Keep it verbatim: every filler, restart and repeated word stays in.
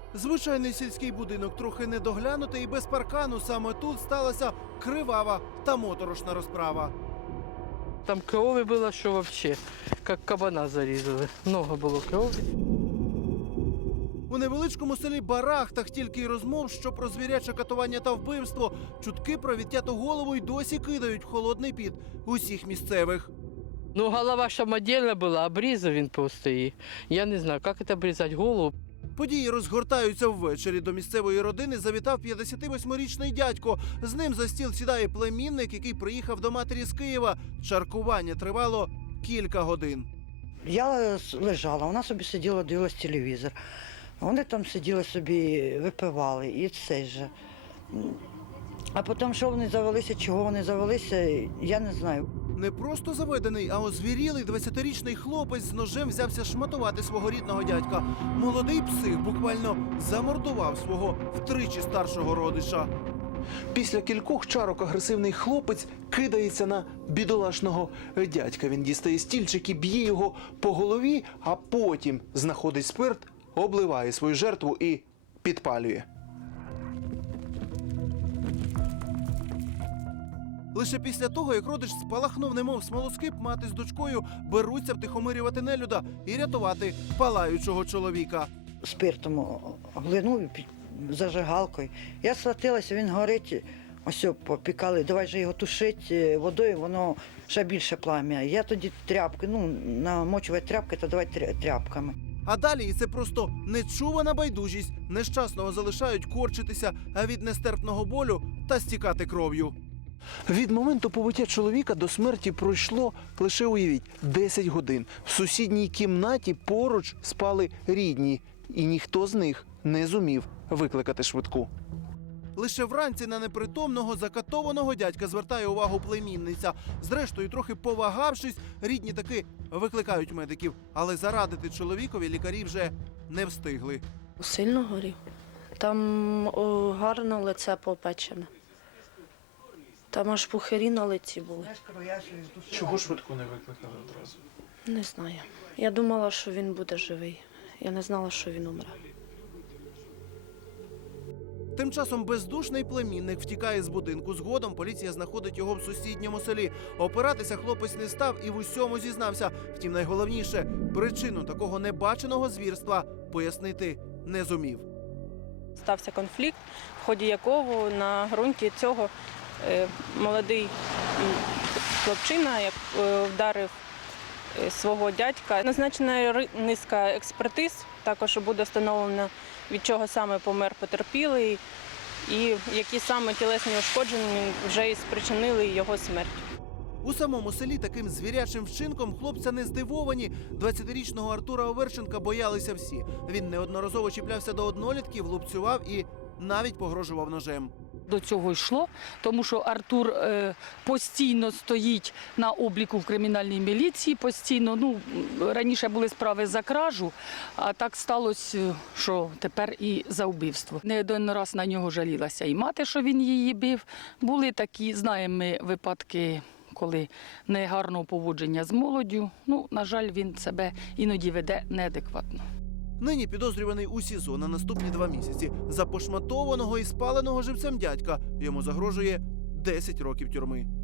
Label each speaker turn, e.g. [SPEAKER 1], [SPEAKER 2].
[SPEAKER 1] Звичайний сільський будинок, трохи недоглянутий і без паркану. Саме тут сталася кривава та моторошна розправа.
[SPEAKER 2] Там крови було, що взагалі, як кабана зарізали. Много було крові.
[SPEAKER 1] У невеличкому селі Барахтах тільки й розмов, що про звіряче катування та вбивство. Чутки про відтяту голову й досі кидають в холодний піт усіх місцевих.
[SPEAKER 2] Ну, голова самодільна була, обрізав він просто її. Я не знаю, як це обрізати голову.
[SPEAKER 1] Події розгортаються ввечері. До місцевої родини завітав п'ятдесятивосьмирічний дядько. З ним за стіл сідає племінник, який приїхав до матері з Києва. Чаркування тривало кілька годин.
[SPEAKER 3] Я лежала, вона собі сиділа, дивилась телевізор. Вони там сиділи собі, випивали, і це же. А потім, що вони завелися, чого вони завелися, я не знаю.
[SPEAKER 1] Не просто заведений, а озвірілий двадцятирічний хлопець з ножем взявся шматувати свого рідного дядька. Молодий псих буквально замордував свого втричі старшого родича. Після кількох чарок агресивний хлопець кидається на бідолашного дядька. Він дістає стільчик і б'є його по голові, а потім знаходить спирт, обливає свою жертву і підпалює. Лише після того, як родич спалахнув, немов смолоскип, мати з дочкою беруться втихомирювати нелюда і рятувати палаючого чоловіка.
[SPEAKER 3] Спиртом глинув зажигалкою. Я схватилася, він горить, ось попікали, давай же його тушити водою, воно ще більше плам'я. Я тоді тряпки, ну, намочувати тряпки, то давай тряпками.
[SPEAKER 1] А далі, і це просто нечувана байдужість, нещасного залишають корчитися від нестерпного болю та стікати кров'ю. Від моменту побиття чоловіка до смерті пройшло, лише уявіть, десять годин. В сусідній кімнаті поруч спали рідні, і ніхто з них не зумів викликати швидку. Лише вранці на непритомного закатованого дядька звертає увагу племінниця. Зрештою, трохи повагавшись, рідні таки викликають медиків. Але зарадити чоловікові лікарі вже не встигли.
[SPEAKER 4] Сильно горів. Там о, гарно лице попечене. Там аж пухирі на лиці були.
[SPEAKER 1] Чого швидку не викликали одразу?
[SPEAKER 4] Не знаю. Я думала, що він буде живий. Я не знала, що він умре.
[SPEAKER 1] Тим часом бездушний племінник втікає з будинку. Згодом поліція знаходить його в сусідньому селі. Опиратися хлопець не став і в усьому зізнався. Втім, найголовніше – причину такого небаченого звірства пояснити не зумів.
[SPEAKER 5] Стався конфлікт, в ході якого на ґрунті цього е, молодий хлопчина як, е, вдарив е, свого дядька. Назначена низка експертиз, також буде встановлено, від чого саме помер потерпілий і які саме тілесні ушкодження вже і спричинили його смерть.
[SPEAKER 1] У самому селі таким звірячим вчинком хлопця не здивовані. двадцятирічного Артура Оверченка боялися всі. Він неодноразово чіплявся до однолітків, лупцював і навіть погрожував ножем.
[SPEAKER 6] До цього йшло, тому що Артур е, постійно стоїть на обліку в кримінальній міліції, постійно, ну, раніше були справи за кражу, а так сталося, що тепер і за вбивство. Не один раз на нього жалілася і мати, що він її бив. Були такі, знаємо ми, випадки, коли негарного поводження з молоддю. Ну, на жаль, він себе іноді веде неадекватно.
[SPEAKER 1] Нині підозрюваний у СІЗО на наступні два місяці. За пошматованого і спаленого живцем дядька йому загрожує десять років тюрми.